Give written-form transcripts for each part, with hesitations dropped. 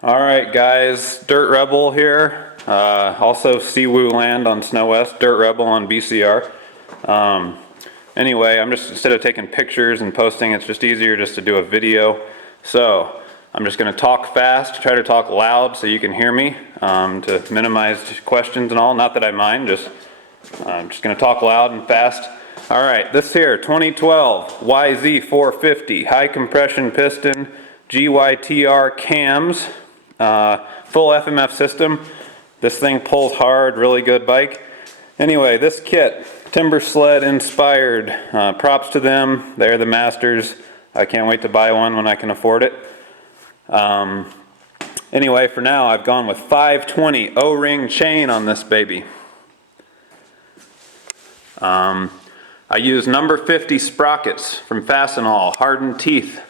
Alright guys, Dirt Rebel here, also Siwoo Land on Snow West, Dirt Rebel on BCR. Anyway, instead of taking pictures and posting, it's just easier just to do a video. So, I'm just going to talk fast, try to talk loud so you can hear me, to minimize questions and all. Not that I mind, I'm just going to talk loud and fast. Alright, this here, 2012 yz450 high compression piston GYTR cams, full FMF system. This thing pulls hard, really good bike. Anyway, this kit, timbersled inspired. Props to them, they're the masters. I can't wait to buy one when I can afford it. Anyway, for now I've gone with 520 O-ring chain on this baby. I use number 50 sprockets from Fastenal, hardened teeth.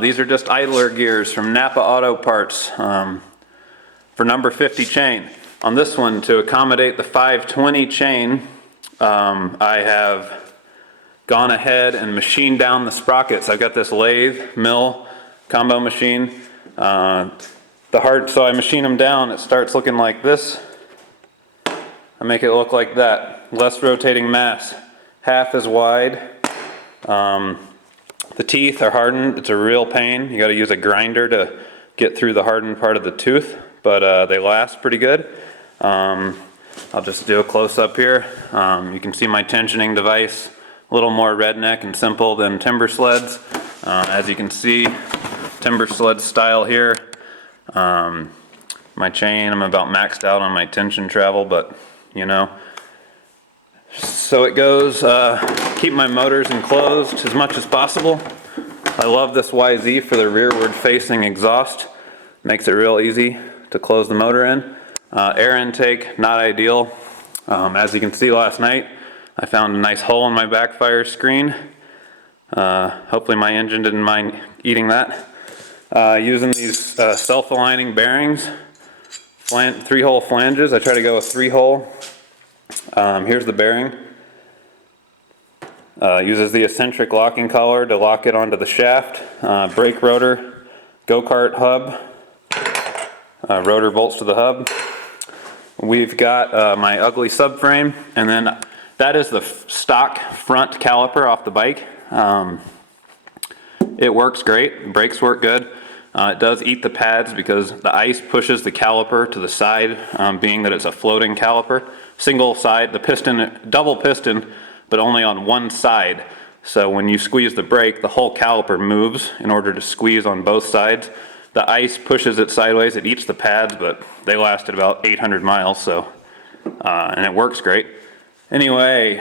These are just idler gears from Napa Auto Parts for number 50 chain. On this one, to accommodate the 520 chain, I have gone ahead and machined down the sprockets. I've got this lathe mill combo machine. So I machine them down. It starts looking like this. I make it look like that. Less rotating mass. Half as wide. The teeth are hardened. It's a real pain. You got to use a grinder to get through the hardened part of the tooth, but they last pretty good. I'll just do a close-up here. You can see my tensioning device, a little more redneck and simple than timbersleds. As you can see, timbersled style here. My chain, I'm about maxed out on my tension travel, but you know. So it goes, keep my motors enclosed as much as possible. I love this YZ for the rearward facing exhaust. Makes it real easy to close the motor in. Air intake, not ideal. As you can see last night, I found a nice hole in my backfire screen. Hopefully my engine didn't mind eating that. Using these self-aligning bearings, 3-hole flanges. I try to go with 3-hole. Here's the bearing. Uses the eccentric locking collar to lock it onto the shaft. Brake rotor, go-kart hub, rotor bolts to the hub. We've got my ugly subframe, and then that is the stock front caliper off the bike. It works great, brakes work good. It does eat the pads because the ice pushes the caliper to the side, being that it's a floating caliper. Single side, the piston, double piston, but only on one side. So when you squeeze the brake, the whole caliper moves in order to squeeze on both sides. The ice pushes it sideways, it eats the pads, but they lasted about 800 miles, so, and it works great. Anyway,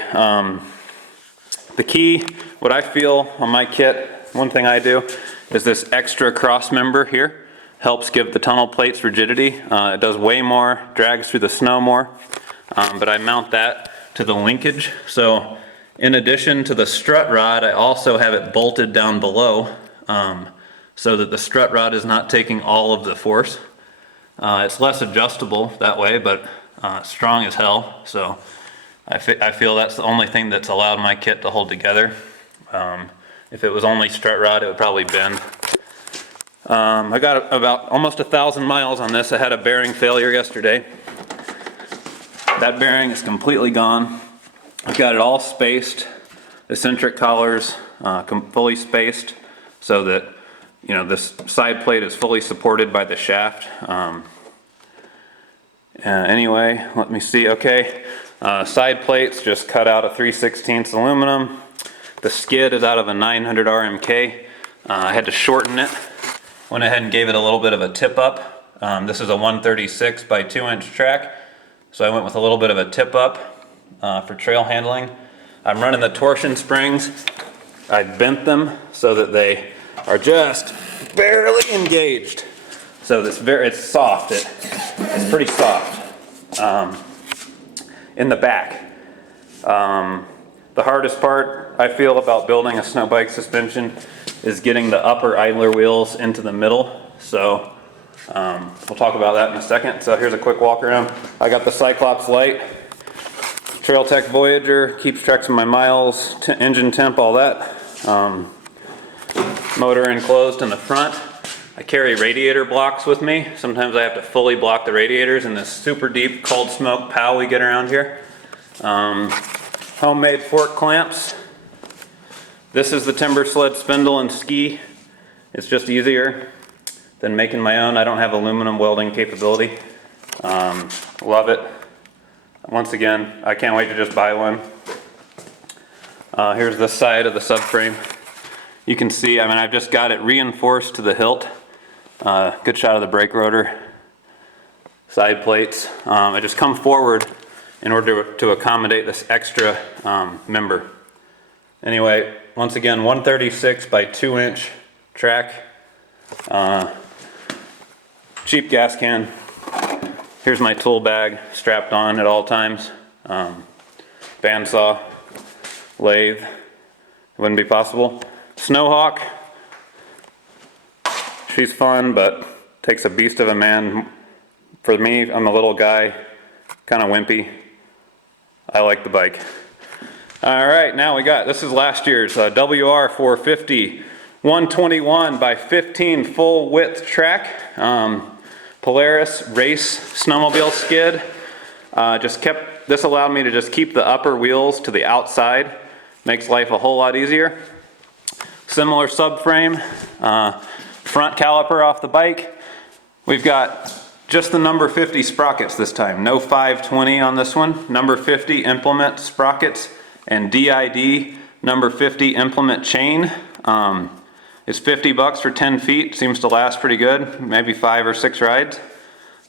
the key, what I feel on my kit, one thing I do, is this extra cross member here. Helps give the tunnel plates rigidity. It does way more, drags through the snow more. But I mount that to the linkage. So in addition to the strut rod, I also have it bolted down below so that the strut rod is not taking all of the force. It's less adjustable that way, but strong as hell. So I feel that's the only thing that's allowed my kit to hold together. If it was only strut rod, it would probably bend. I got about almost 1,000 miles on this. I had a bearing failure yesterday. That bearing is completely gone. I've got it all spaced, eccentric collars fully spaced so that, you know, this side plate is fully supported by the shaft. Anyway, let me see. Okay, side plates just cut out of 3/16 aluminum. The skid is out of a 900 RMK. I had to shorten it. Went ahead and gave it a little bit of a tip up. This is a 136 by 2-inch track. So I went with a little bit of a tip up for trail handling. I'm running the torsion springs. I bent them so that they are just barely engaged. So it's soft. It's pretty soft in the back. The hardest part I feel about building a snow bike suspension is getting the upper idler wheels into the middle. So we'll talk about that in a second. So here's a quick walk around. I got the Cyclops light, Trail Tech Voyager, keeps track of my miles, engine temp, all that. Motor enclosed in the front. I carry radiator blocks with me. Sometimes I have to fully block the radiators in this super deep cold smoke pow we get around here. Homemade fork clamps. This is the timbersled spindle and ski. It's just easier than making my own. I don't have aluminum welding capability. Love it. Once again, I can't wait to just buy one. Here's the side of the subframe. You can see, I mean, I've just got it reinforced to the hilt. Good shot of the brake rotor. Side plates. I just come forward in order to accommodate this extra member. Anyway, once again, 136 by 2-inch track. Cheap gas can. Here's my tool bag strapped on at all times. Bandsaw, lathe, wouldn't be possible. Snowhawk, she's fun, but takes a beast of a man. For me, I'm a little guy, kind of wimpy. I like the bike. All right, now we got, this is last year's wr450 121 by 15 full width track. Polaris race snowmobile skid. This allowed me to just keep the upper wheels to the outside. Makes life a whole lot easier. Similar subframe, front caliper off the bike. We've got just the number 50 sprockets this time. No 520 on this one. Number 50 implement sprockets and DID number 50 implement chain. It's $50 for 10 feet. Seems to last pretty good. Maybe 5 or 6 rides.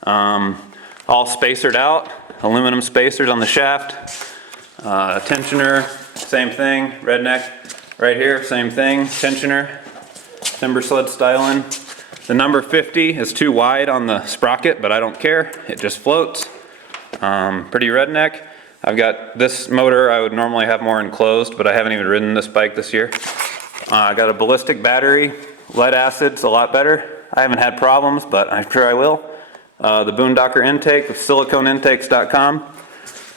All spacered out. Aluminum spacers on the shaft. Tensioner, same thing. Redneck right here, same thing. Tensioner, timbersled styling. The number 50 is too wide on the sprocket, but I don't care. It just floats. Pretty redneck. I've got this motor. I would normally have more enclosed, but I haven't even ridden this bike this year. I got a ballistic battery. Lead acid's a lot better. I haven't had problems, but I'm sure I will. The Boondocker intake with siliconeintakes.com.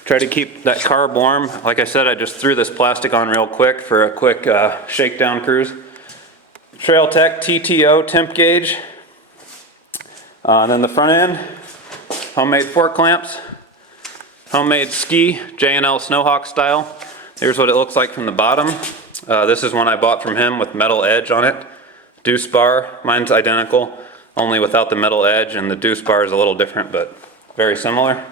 Try to keep that carb warm. Like I said, I just threw this plastic on real quick for a quick shakedown cruise. Trail Tech TTO temp gauge. Then the front end, homemade fork clamps. Homemade ski, J&L Snowhawk style. Here's what it looks like from the bottom. This is one I bought from him with metal edge on it. Deuce bar, mine's identical, only without the metal edge, and the deuce bar is a little different, but very similar.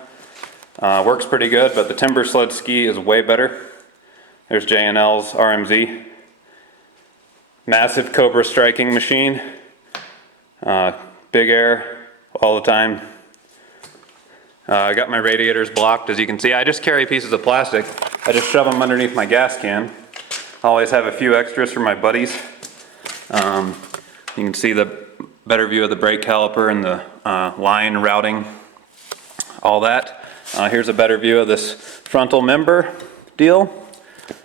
Works pretty good, but the timbersled ski is way better. There's J&L's RMZ. Massive Cobra striking machine. Big air all the time. I got my radiators blocked, as you can see. I just carry pieces of plastic. I just shove them underneath my gas can. I always have a few extras for my buddies. You can see the better view of the brake caliper and the line routing, all that. Here's a better view of this frontal member deal.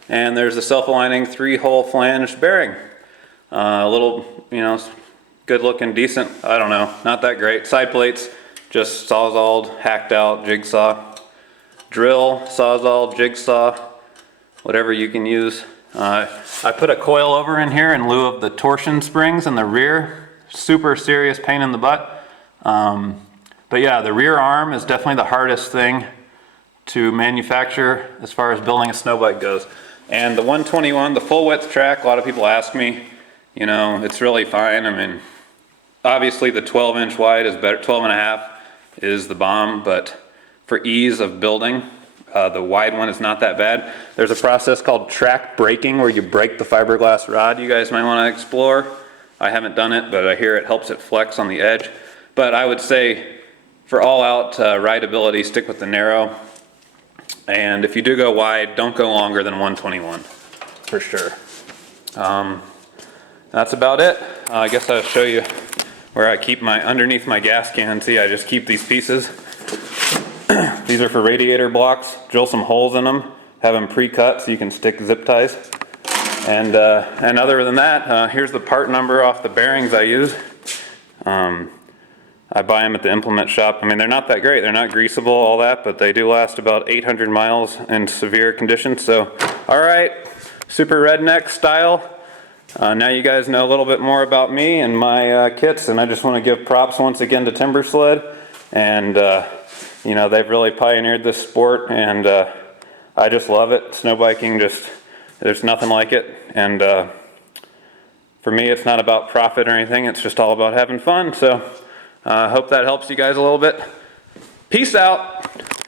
And there's the self-aligning 3-hole flanged bearing. A little, you know, good looking, decent, I don't know, not that great. Side plates, just sawzalled, hacked out, jigsaw. Drill, sawzall, jigsaw, whatever you can use. I put a coil over in here in lieu of the torsion springs in the rear. Super serious pain in the butt. But yeah, the rear arm is definitely the hardest thing to manufacture as far as building a snow bike goes. And the 121, the full width track, a lot of people ask me, you know, it's really fine. I mean, obviously the 12-inch wide is better, 12.5 is the bomb, but for ease of building, the wide one is not that bad. There's a process called track braking where you break the fiberglass rod you guys might want to explore. I haven't done it, but I hear it helps it flex on the edge. But I would say for all out rideability, stick with the narrow. And if you do go wide, don't go longer than 121 for sure. That's about it. I guess I'll show you where I keep my, underneath my gas can. See, I just keep these pieces. These are for radiator blocks. Drill some holes in them, have them pre-cut so you can stick zip ties. And other than that, here's the part number off the bearings I use. I buy them at the implement shop. I mean, they're not that great. They're not greasable, all that, but they do last about 800 miles in severe conditions. So, all right, super redneck style. Now you guys know a little bit more about me and my kits, and I just want to give props once again to Timbersled. And you know, they've really pioneered this sport, and I just love it. Snowbiking, there's nothing like it. And for me, it's not about profit or anything. It's just all about having fun. So I hope that helps you guys a little bit. Peace out.